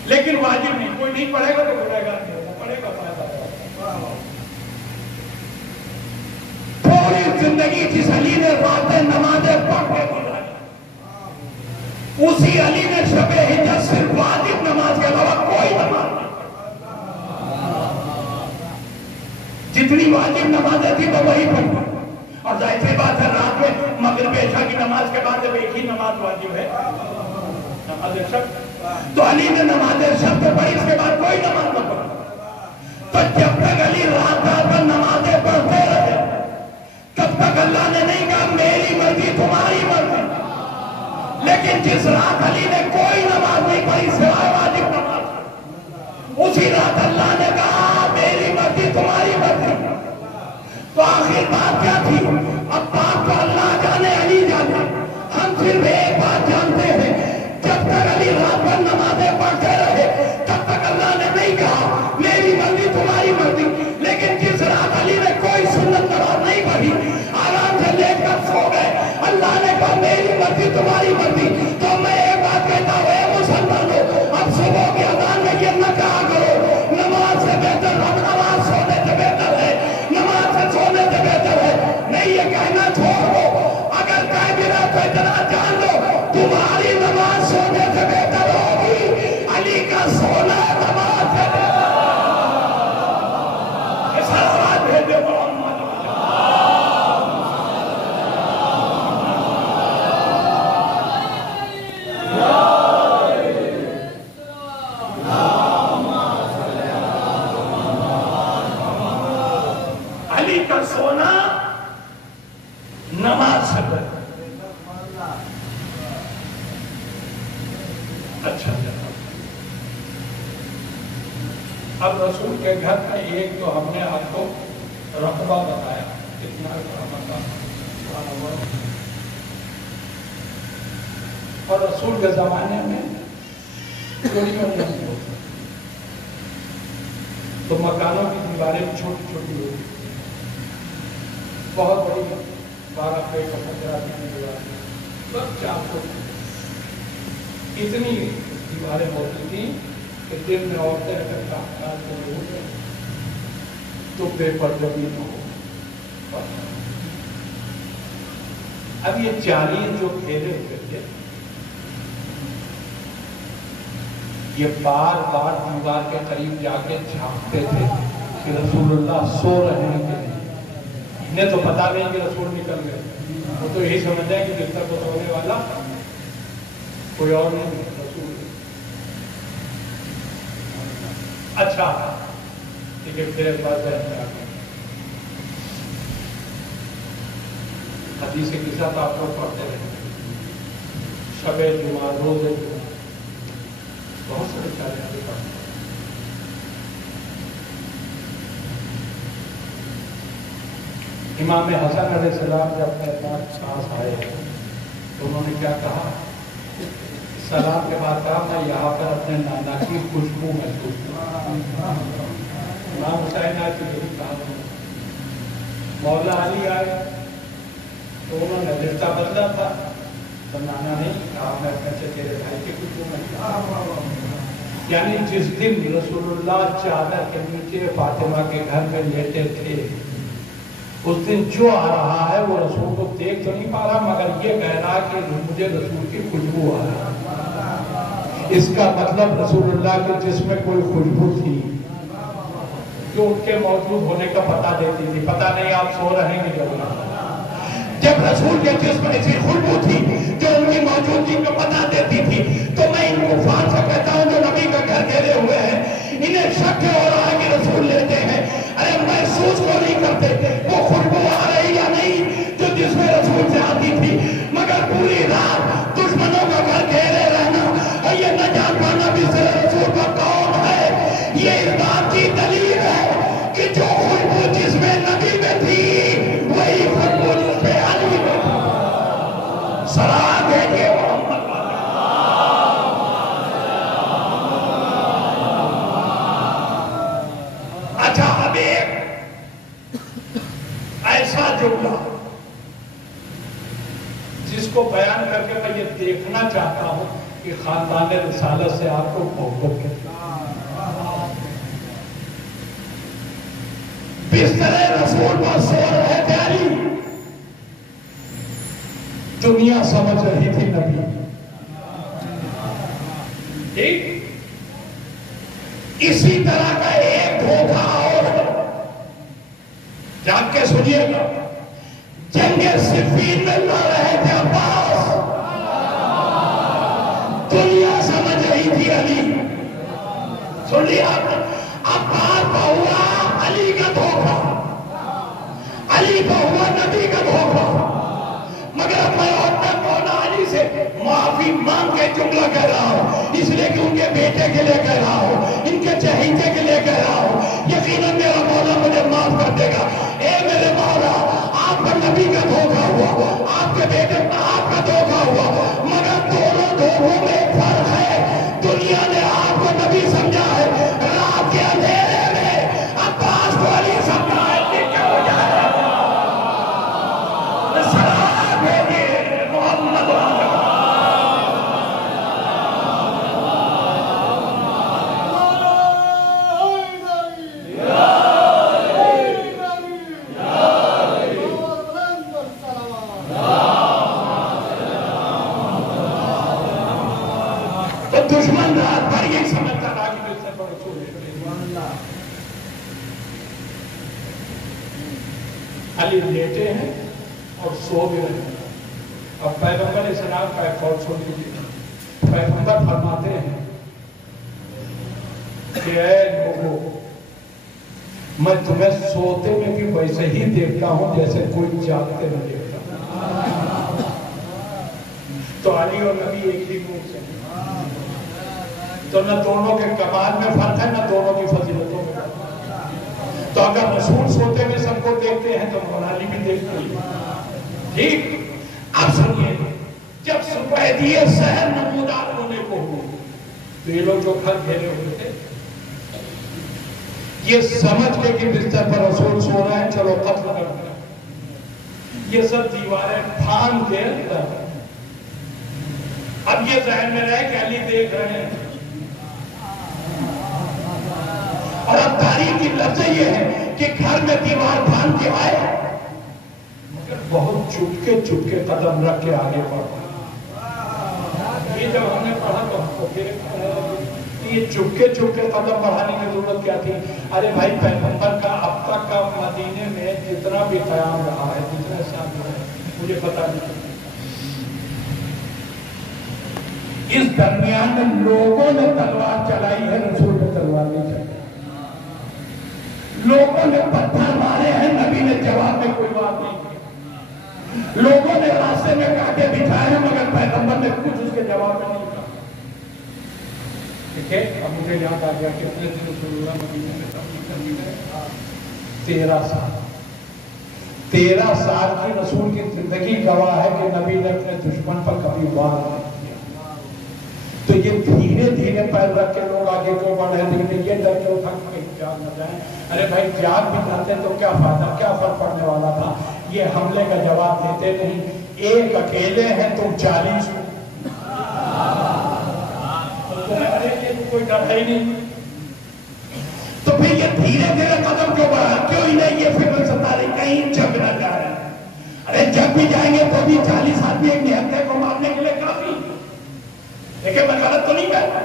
لیکن واجب نہیں, کوئی نہیں پڑھے گا تو گنہگار نہیں ہوگا, پڑھے گا فائدہ ہوگا. پوری زندگی جس علی نے راتیں نمازیں پڑھ کے گزاری, اسی علی نے شب ہجرت صرف واجب نماز کے علاوہ کوئی نماز نہیں. جتنی واجب نمازیں تھی وہ وہی پڑھی, اور ظاہر سی بات ہے رات میں مغرب عشاء کی نماز کے بعد جب ایک ہی نماز واجب ہے, نماز شب, تو علی نے نماز شب تو پڑھی, اس کے بعد کوئی نماز نہ پڑھا. تو جب تک علی رات رات پر نمازیں پڑھتے رہے, تب تک اللہ نے نہیں کہا میری لیکن جس رات علی نے کوئی نماز نہیں پڑھی سوائے واجب نماز، اسی رات اللہ نے کہا میری مرضی تمہاری مرضی۔ تو آخر بات کیا تھی؟ اب بات تو اللہ جانے علی جانے، ہم صرف ایک بات جانتے ہیں، جب تک علی رات بھر نمازیں پڑھتے رہے تب تک اللہ نے نہیں کہا میری مرضی تمہاری مرضی۔ لیکن جس رات علی نے کوئی سنت نماز نہیں پڑھی، آرام سے لیٹ کر سو گئے، اللہ نے کہا میری مرضی تمہاری مرضی۔ تو میں ایک بات کہتا ہوں اے مسلمانوں، اب صبح کی اذان میں یہ نہ کہا کرو نماز سے بہتر، اب نماز سونے سے بہتر ہے، نماز سے سونے سے بہتر ہے، نہیں یہ کہنا چھوڑ دو۔ اگر کہہ بھی رہا تو اتنا جان لو تمہاری نماز سونے سے بہتر ہوگی، علی کا سونا نماز سے بہتر۔ ایسا ساتھ بھیجے محمد علی کا سونا نماز سے بہتر۔ اچھا اب رسول کے گھر کا ایک جو ہم نے آپ کو رقبہ بتایا کتنا اور رسول کے زمانے میں چوریوں نہیں ہوتی، تو مکانوں کی دیواریں چھوٹی چھوٹی ہوتی، بہت بڑی 12 فٹ 15 فٹ کی دیواریں، بس 4 فٹ اتنی دیواریں ہوتی تھیں کہ دن میں عورتیں اگر کام کو لوگ تو بے پردہ بھی نہ ہو۔ اب یہ 40 جو گھیرے ہوئے تھے یہ بار بار دیوار کے قریب جا کے جھانکتے تھے کہ رسول اللہ سو رہے ہیں کہ نہیں۔ انہیں تو پتا نہیں کہ رسول نکل گئے، وہ تو یہی سمجھتے ہیں کہ بستر کو سونے والا کوئی اور نہیں رسول۔ اچھا لیکن پھر بات ہے حدیث قصہ تو آپ لوگ پڑھتے رہے، شب جمعہ روز جمعہ بہت سارے چارے آگے پڑھتے ہیں۔ امام حسن علیہ السلام جب اپنے پاس آئے تو انہوں نے کیا کہا؟ سلام کے بعد کہا میں یہاں پر اپنے نانا کی خوشبو محسوس کرتا ہوں۔ امام حسین آئے تو یہی کہا، مولا علی آئے تو انہوں نے رشتہ بدلا تھا تو نانا نہیں کہا میں اپنے چچیرے بھائی کی خوشبو محسوس۔ یعنی جس دن رسول اللہ چادر کے نیچے فاطمہ کے گھر میں لیٹے تھے اس دن جو آ رہا ہے وہ رسول کو دیکھ تو نہیں پا رہا مگر یہ کہہ رہا کہ مجھے رسول کی خوشبو آ رہا ہے۔ اس کا مطلب رسول اللہ کے جسم میں کوئی خوشبو تھی جو ان کے موجود ہونے کا پتہ دیتی تھی، پتہ نہیں آپ سو رہے ہیں جب رسول کے جسم میں ایسی خوشبو تھی جو ان کی موجودگی کا پتہ دیتی تھی تو میں ان کفار سے کہتا ہوں جو نبی کا گھر گھیرے ہوئے ہیں انہیں شک ہو رہا ہے کہ رسول لیتے ہیں، ارے محسوس کو نہیں کرتے وہ خوشبو آ رہی یا نہیں جو جس میں رسول سے آتی تھی، مگر پوری رات دشمنوں کا گھر گھیرے رہنا اور یہ نہ جان پانا بھی سے رسول کا کون ہے، یہ اس بات کی دلیل ہے کہ جو خوشبو جس میں نبی میں تھی وہی خوشبو جس میں علی میں تھی۔ سلام دیجیے محمد۔ اچھا اب ایک ایسا جملہ جس کو بیان کر کے میں یہ دیکھنا چاہتا ہوں کہ خاندان رسالت سے آپ کو محبت کتنا۔ بستر رسول پر سو رہے تھے علی، دنیا سمجھ رہی تھی نبی، ٹھیک؟ اسی طرح کا ایک دھوکہ اور جان کے سنیے گا، جنگ صفین میں لڑ رہے تھے عباس، دنیا سمجھ رہی تھی علی، سنیے عباس کا ہوا علی کا دھوکہ، علی کا ہوا نبی کا دھوکہ، مگر اب میں مولا علی سے معافی بیٹے کے لیے کہہ رہا ہوں، ان کے چہیتے کے لیے کہہ رہا ہوں، یقیناً میرا مولا مجھے معاف کر دے گا۔ اے میرے مولا، آپ کا نبی کا دھوکہ ہوا، آپ کے بیٹے کا آپ کا دھوکہ ہوا، مگر دونوں دھوکوں میں ایک فرق ہے۔ دنیا نے آپ کو نبی سمجھا ہے، رات کے اندھیرے میں عباس کو علی سمجھا ہے۔ کیا ہو جائے سلام بھیجیے محمد دشمن رات بھر یہ سمجھتا رہا کہ مجھ سے بڑا رسول ہے۔ علی لیٹے ہیں اور سو بھی رہے ہیں۔ اب پیغمبر اسلام کا ایک اور سن لیجیے، پیغمبر فرماتے ہیں کہ اے لوگوں، میں تمہیں سوتے میں بھی ویسے ہی دیکھتا ہوں جیسے کوئی جاگتے میں دیکھتا۔ تو علی اور نبی ایک ہی منہ سے، تو نہ دونوں کے کمال میں فرق ہے، نہ دونوں کی فضیلتوں میں فرق ہے۔ تو اگر رسول سوتے میں سب کو دیکھتے ہیں تو مولا علی بھی دیکھتے ہیں۔ ٹھیک؟ اب سنیے، جب سپیدیہ سحر نمودار ہونے کو ہوئے تو یہ لوگ جو گھر گھیرے ہوئے تھے، یہ سمجھ کے کہ بستر پر رسول سو رہے ہیں، چلو قتل کرتے ہیں، یہ سب دیواریں پھان کے اندر۔ اب یہ ذہن میں رہے کہ علی دیکھ رہے ہیں، اور اب تاریخ کی لفظ یہ ہے کہ گھر میں دیوار پھان کے آئے مگر بہت چپکے قدم رکھ کے آگے بڑھا۔ یہ جب ہم نے پڑھا تو ہم کو پھر یہ چپکے قدم بڑھانے کی ضرورت کیا تھی؟ ارے بھائی، پیغمبر کا اب تک کا مدینے میں جتنا بھی قیام رہا ہے، جتنے سال رہا ہے، مجھے پتا نہیں۔ اس درمیان میں لوگوں نے تلوار چلائی ہے، رسول نے تلوار نہیں چلائی۔ لوگوں نے پتھر مارے ہیں، نبی نے جواب میں کوئی بات نہیں کی۔ لوگوں نے راستے میں کانٹے بچھائے ہیں، مگر پیغمبر نے کچھ اس کے جواب میں نہیں کہا۔ ٹھیک ہے، اب مجھے یاد آ گیا کہ اپنے دن رسول اللہ مدینے میں تبلیغ کرنی ہے 13 سال۔ 13 سال کی رسول کی زندگی گواہ ہے کہ نبی نے اپنے دشمن پر کبھی وار نہیں کیا۔ تو یہ دھیرے دھیرے پیر رکھ کے لوگ آگے کو بڑھ رہے تھے، یہ ڈر کے اٹھا کہ جاگ نہ جائیں۔ ارے بھائی، جاگ بھی جاتے تو کیا فائدہ، کیا فرق پڑنے والا تھا؟ یہ حملے کا جواب دیتے نہیں، ایک اکیلے ہیں تم 40 ہو، ارے یہ کوئی ڈر ہے ہی نہیں۔ تو پھر یہ دھیرے دھیرے قدم کیوں بڑھا؟ کیوں ہی نہیں یہ فکر ستا رہی کہیں جگ نہ جائے؟ ارے جگ بھی جائیں گے تو بھی 40 آدمی ایک نہتے کو مارنے کے لیے کافی۔ لیکن میں غلط تو نہیں کہتا۔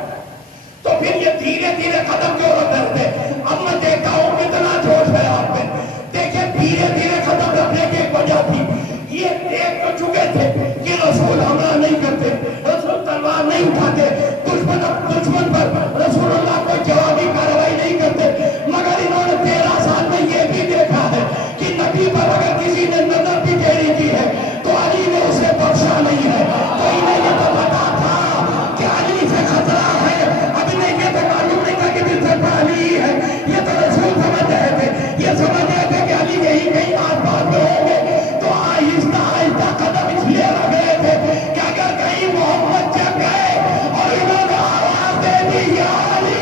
تو پھر یہ دھیرے دھیرے قدم کیوں رکھتے؟ اب میں دیکھتا ہوں کتنا جوش ہے آپ میں۔ دیکھیں، دھیرے دھیرے قدم رکھنے کی ایک وجہ تھی، یہ دیکھ تو چکے تھے کہ رسول حملہ نہیں کرتے، رسول تلوار نہیں اٹھاتے، دشمن پر رسول اللہ کوئی جوابی کارروائی نہیں کرتے، مگر انہوں نے 13 سال میں یہ بھی دیکھا ہے کہ نبی پر اگر کسی نے نظر بھی ٹیڑھی کی ہے تو علی نے اسے بخشا نہیں ہے۔ تو انہیں یہ تو پتا تھا کہ علی سے خطرہ ہے، اب انہیں یہ تو معلوم نہیں تھا کہ بستر پر علی ہے۔ یہ تو رسول سمجھ رہے تھے، یہ سمجھ رہے تھے کہ علی یہی کہیں آس پاس میں ہوں گے، تو آہستہ آہستہ قدم اس لیے رکھ رہے تھے کہ اگر کہیں محمد جگ گئے اور انہوں نے آواز دے دی یا علی،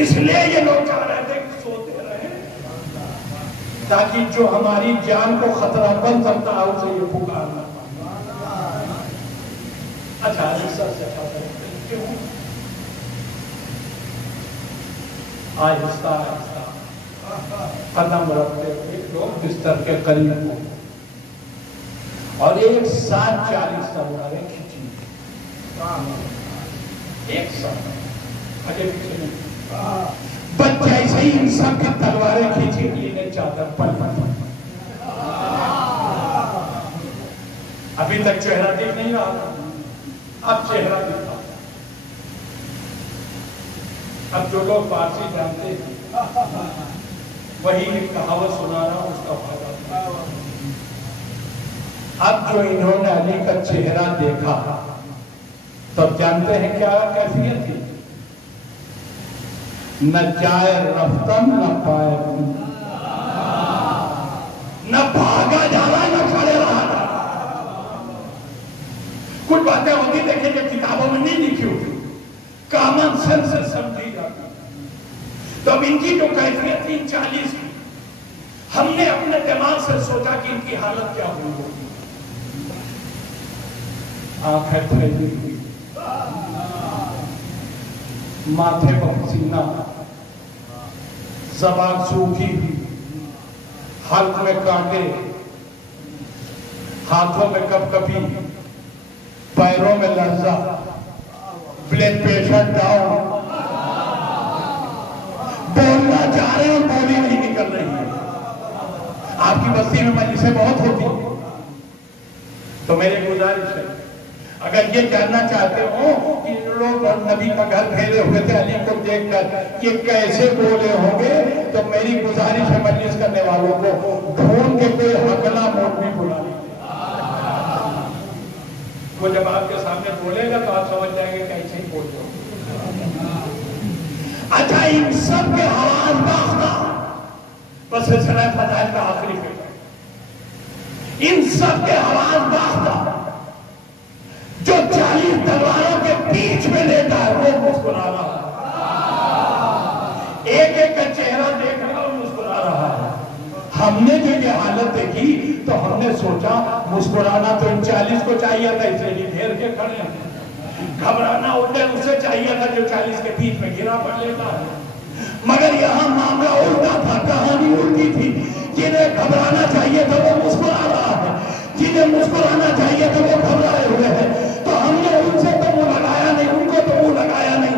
اس لیے یہ لوگ چاہ رہے تھے کہ سوتے رہے تاکہ جو ہماری جان کو خطرہ بن سکتا ہے اسے یہ پکارنا پائے۔ اچھا، عیسیٰ سے کیوں آہستہ آہستہ قدم رکھتے ہوئے لوگ بستر کے قریب ہو اور ایک ساتھ 40 تلواریں کھینچی، ایک ساتھ آگے پیچھے نہیں۔ بچہ ایسے ہی ان سب کی تلواریں کھینچی، انہیں چادر پل ابھی تک چہرہ دیکھ نہیں رہا تھا۔ اب چہرہ دکھا. اب جو لوگ فارسی جانتے ہیں وہی ایک کہاوت سنا رہا ہوں، اس کا فائدہ. اب جو انہوں نے علی کا چہرہ دیکھا تب جانتے ہیں کیا کیفیت تھی؟ نہ جائے رفتن نہ پائے نہ بھاگا جا رہا نہ کھڑے رہا. کچھ باتیں ہوتی دیکھیں جو کتابوں میں نہیں لکھی ہوتی، کامن سینس سے سمجھی جاتی. تو اب ان کی جو کیفیت تھی 40 کی، ہم نے اپنے دماغ سے سوچا کہ ان کی حالت کیا ہوئی ہوگی. آنکھیں پھیلی ہوئی، ماتھے پر پسینہ، زبان سوکھی ہوئی، حلق میں کانٹے، ہاتھوں میں کپ کپی، پیروں میں لرزہ، بلڈ پریشر ڈاؤن، بولنا چاہ رہے اور بولی نہیں نکل رہی ہے. آپ کی بستی میں مجلسیں بہت ہوتی ہیں، تو میری گزارش ہے اگر یہ جاننا چاہتے ہو کہ لوگ نبی کا گھر پھیلے ہوئے تھے علی کو دیکھ کر یہ کیسے بولے ہوں گے، تو میری گزارش ہے مجلس کرنے والوں کو ڈھونڈ کے کوئی حقلا مولوی بلا لیں. وہ جب آپ کے سامنے بولے گا تو آپ سمجھ جائیں گے کہ ایسے ہی بول رہے ہو. اچھا ان سب کے حواس باختہ بس سلسلہ فضائل کا آخری فکر، ان سب کے حواس باختہ جو 40 تلواروں کے بیچ میں لیتا ہے وہ مسکرا رہا ہے، ایک ایک کا چہرہ دیکھ رہا اور مسکرا رہا ہے. ہم نے جو یہ حالت دیکھی تو ہم نے سوچا مسکرانا تو ان 40 کو چاہیے تھا، اسے ہی گھیر کے کھڑے ہیں. گھبرانا اٹھے اسے چاہیے تھا جو 40 کے بیچ میں گرا پڑ لیتا ہے. مگر یہاں معاملہ الٹا تھا، کہانی الٹی تھی. جنہیں گھبرانا چاہیے تھا وہ مسکرا رہا ہے، جنہیں مسکرانا چاہیے تھا وہ گھبرائے ہوئے ہیں. تو ہم نے ان سے تو منہ لگایا نہیں، ان کو تو منہ لگایا نہیں.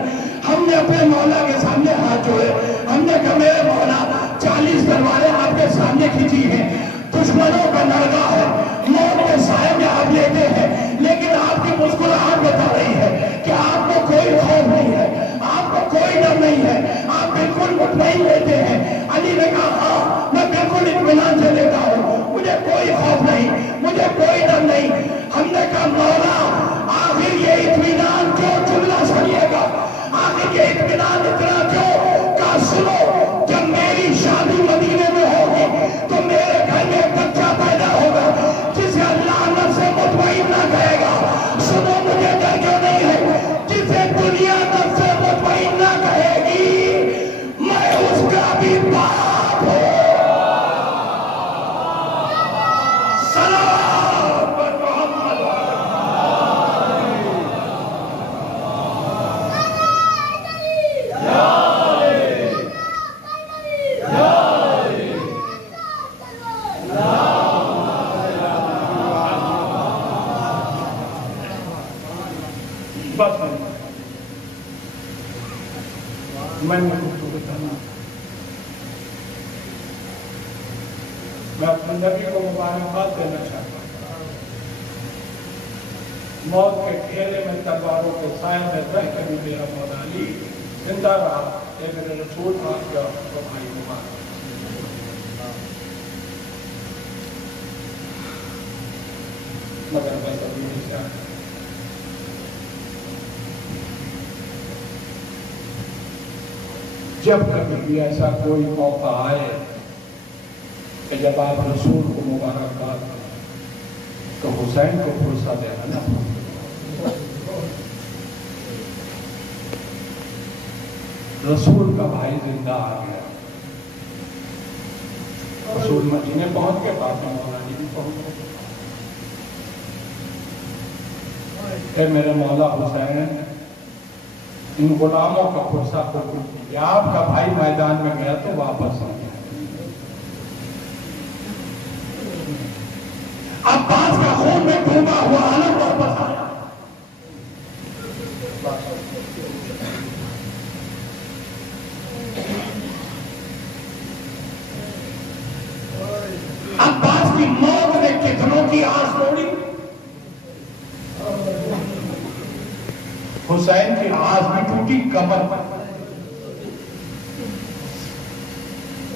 ہم نے اپنے مولا کے سامنے ہاتھ جوڑے، ہم نے کہا میرے مولا 40 تلواریں آپ کے سامنے کھینچی ہیں، دشمنوں کا نرگا ہے، موت کے سائے میں آپ لیتے ہیں، لیکن آپ کی مسکراہٹ بتا رہی ہے کہ آپ کو کوئی خوف نہیں ہے، آپ کو کوئی ڈر نہیں ہے، آپ بالکل مطمئن لیتے ہیں. علی نے کہا ہاں میں بالکل اطمینان سے لیتا ہوں، مجھے کوئی خوف نہیں، مجھے کوئی ڈر نہیں. ہم نے کہا مولا آخر یہ اطمینان کیوں؟ جملہ سنیے گا، آخر یہ اطمینان اتنا کیوں؟ کہا سنو، جب میری شادی مدینے میں ہوگی تو میرے گھر میں ایک بچہ پیدا ہوگا جسے اللہ نفس سے مطمئن نہ کہے گا. سنو مجھے ڈر کیوں نہیں ہے، جسے دنیا نفس سے مطمئن نہ کہے گی میں اس کا بھی باپ ہوں. سلام پر محمد. میں اپنے نبی کو مبارکباد دینا چاہتا ہوں. موت کے گھیرے میں تلواروں کے سائے میں رہ کر بھی میرا مولا علی زندہ رہا. اے میرے رسول آپ کا بھائی مبارک. مگر بس ابھی نہیں چاہتا. جب کبھی بھی ایسا کوئی موقع آئے کہ جب آپ رسول کو مبارکباد کریں تو حسین کو فرصت دینا نہ ہو. رسول کا بھائی زندہ آ گیا. رسول مدینے پہنچ کے بعد میں مولا علی بھی پہنچ گئے. اے میرے مولا حسین ان غلاموں کا فرصہ قبول کیجیے. آپ کا بھائی میدان میں گیا تو واپس آ گیا. عباس کا خون میں ڈوبا ہوا عالم واپس آیا. عباس کی موت نے کتنوں کی آس توڑی. حسین کی آواز بھی ٹوٹی، کمر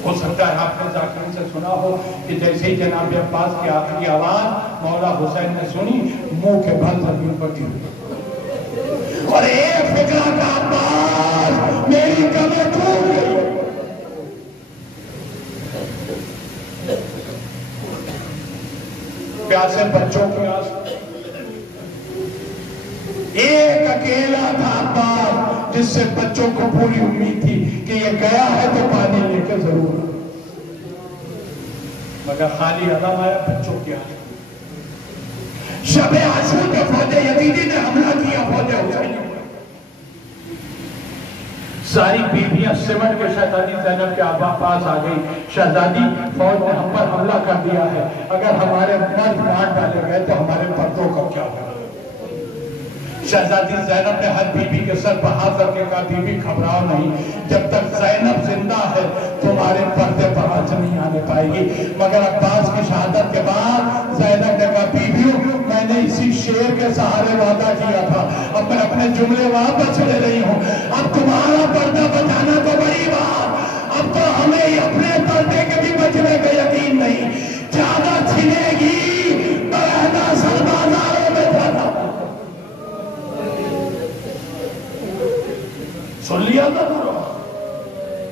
ہو سکتا ہے آپ نے ذاکرین سے سنا ہو کہ جیسے ہی جناب عباس کی آخری آواز مولا حسین نے سنی، منہ کے بھل زمین پر گر اور ایک فکرہ کا عباس میری کمر ٹوٹ گئی۔ پیاسے بچوں کی آس، ایک اکیلا تھا عباس جس سے بچوں کو پوری امید تھی کہ یہ گیا ہے تو پانی لے کے ضرور، مگر خالی عدم آیا بچوں کی آس۔ شب عاشور کے فوج یزیدی نے حملہ کیا فوج حسینی پر، ساری بیویاں سمٹ کے شہزادی زینب کے پاس آ گئی، شہزادی فوج نے ہم پر حملہ کر دیا ہے، اگر ہمارے مرد مار ڈالے گئے تو ہمارے پردوں کا کیا ہوگا؟ شہزادی زینب نے ہر بیوی کے سر پر ہاتھ کر کے کہا بیوی گھبراؤ نہیں، جب تک زینب زندہ ہے تمہارے پردے پر آنچ نہیں آنے پائے گی۔ مگر عباس کی شہادت کے بعد زینب نے کہا بیویوں میں نے اسی شیر کے سہارے وعدہ کیا تھا، اب میں اپنے جملے واپس لے رہی ہوں، اب تمہارا پردہ بچانا تو بڑی بات، اب تو ہمیں اپنے پردے کے بھی بچنے کا یقین نہیں، زیادہ چھنے گی برہنہ سر بازاروں میں جانا۔ سن لیا تھا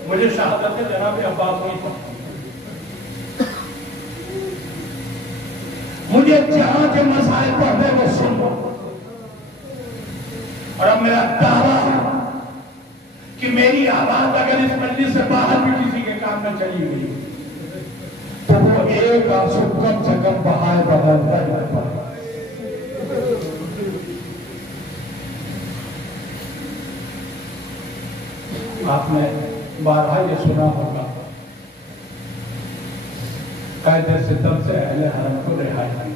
مجھے شہادت جناب عباس ہوئی تھا، مجھے جہاں کے مسائل پڑھنے کو سن لو، اور اب میرا دعویٰ ہے کہ میری آواز اگر اس مجلس سے باہر بھی کسی کے کام میں چلی گئی تو وہ ایک آنسو کم سے کم بہائے بغیر رہ پائے۔ آپ نے بارہا یہ سنا ہوگا قید ستم سے اہل حرم کو رہائی دی۔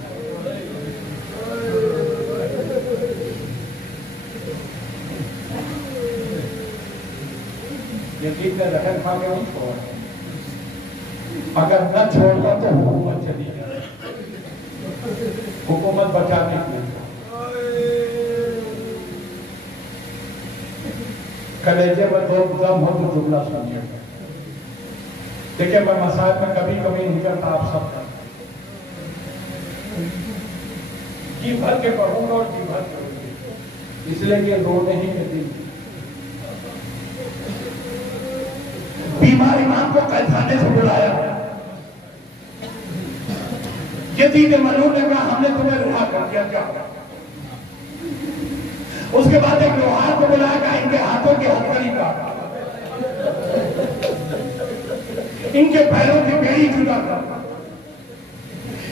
یزید نے رحم کھا کے نہیں چھوڑا، اگر نہ چھوڑتا تو حکومت چلی گئی، حکومت بچانے کے لیے کلیجے میں دو دم ہو تو جملہ سنیے۔ دیکھیں میں مسائل میں کبھی کبھی نہیں کرتا، آپ سب کا جی بھر کے پڑھوں گا اور جی بھر کے پڑھوں گا، اس لیے کہ رونے ہی کے دن بیمار امام کو قید خانے سے بلایا، یزید ملعون نے کہا ہم نے تمہیں رہا کر دیا، کیا اس کے بعد ایک لوہار کو بلایا گیا، ان کے ہاتھوں کی ہتھکڑی کاٹا، ان کے پیروں کی بیڑی جدا کر،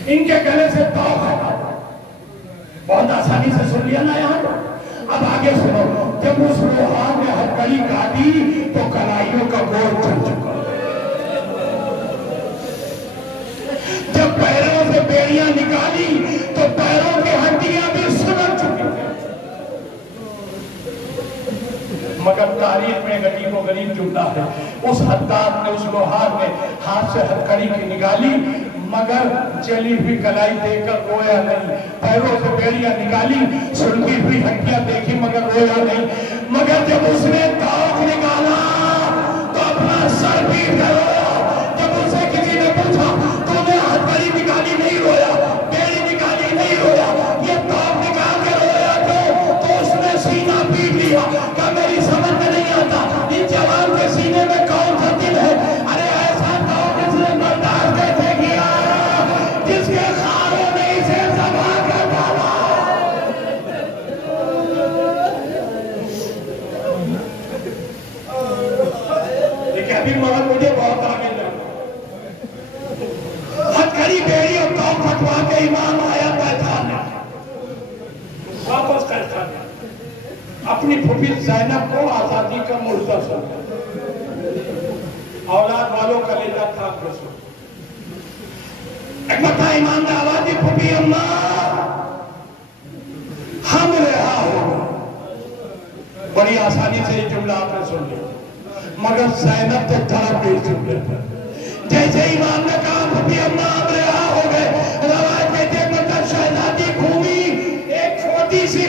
ان کے گلے سے توق ہٹا۔ بہت آسانی سے سن لیا نا یہاں، اب آگے سنو، جب اس لوہار نے ہتھکڑی کاٹی تو کلائیوں کا گول چل چکا، جب پیروں سے بیڑیاں نکالی تو پیروں کی ہڈیاں بھی سنن چکی تھیں۔ مگر تاریخ میں غریب و غریب جملہ ہے، اس حداد نے، اس لوہار نے ہاتھ سے ہتھکڑی کی نکالی، مگر جلی ہوئی کلائی دیکھ کر رویا نہیں، پیروں سے بیڑیاں نکالی، سلگی ہوئی ہڈیاں دیکھی مگر رویا نہیں، مگر جب اس نے توق نکالا تو اپنا سر پیٹ کر رویا۔ جب اسے کسی نے پوچھا تو نے ہتھکڑی نکالی نہیں رویا، بیڑی نکالی نہیں رویا، یہ توق نکال کے رویا تو اس نے سینہ پیٹ لیا کہ میری سمجھ میں نہیں آتا ان جوان کے سینے میں کون سا دل ہے؟ ارے ایسا توق اس نے برداشت کیسے کیا جس کے خاروں نے اسے زبا کر ڈالا؟ لیکن ابھی مگر مجھے بہت آگے جانا، ہتھکڑی بیڑی اور توق پھٹوا کے امام آیا پہچانے، واپس پہچانے، اپنی پھوپھی زینب کو آزادی کا ملتا سمجھا، اولاد والوں کا لیجا تھا رسول۔ ایک بتا امام نے آواز دی، پھوپھی اماں ہم رہا ہوگا، بڑی آسانی سے یہ جملہ آپ نے سن لیا، مگر زینب تو تڑپ گئی جملے پر۔ جیسے امام نے کہا پھوپھی اماں ہم رہا ہو گئے، روایت کہتے ہیں مگر شہزادی گھومی ایک چھوٹی سی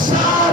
7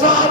7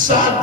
7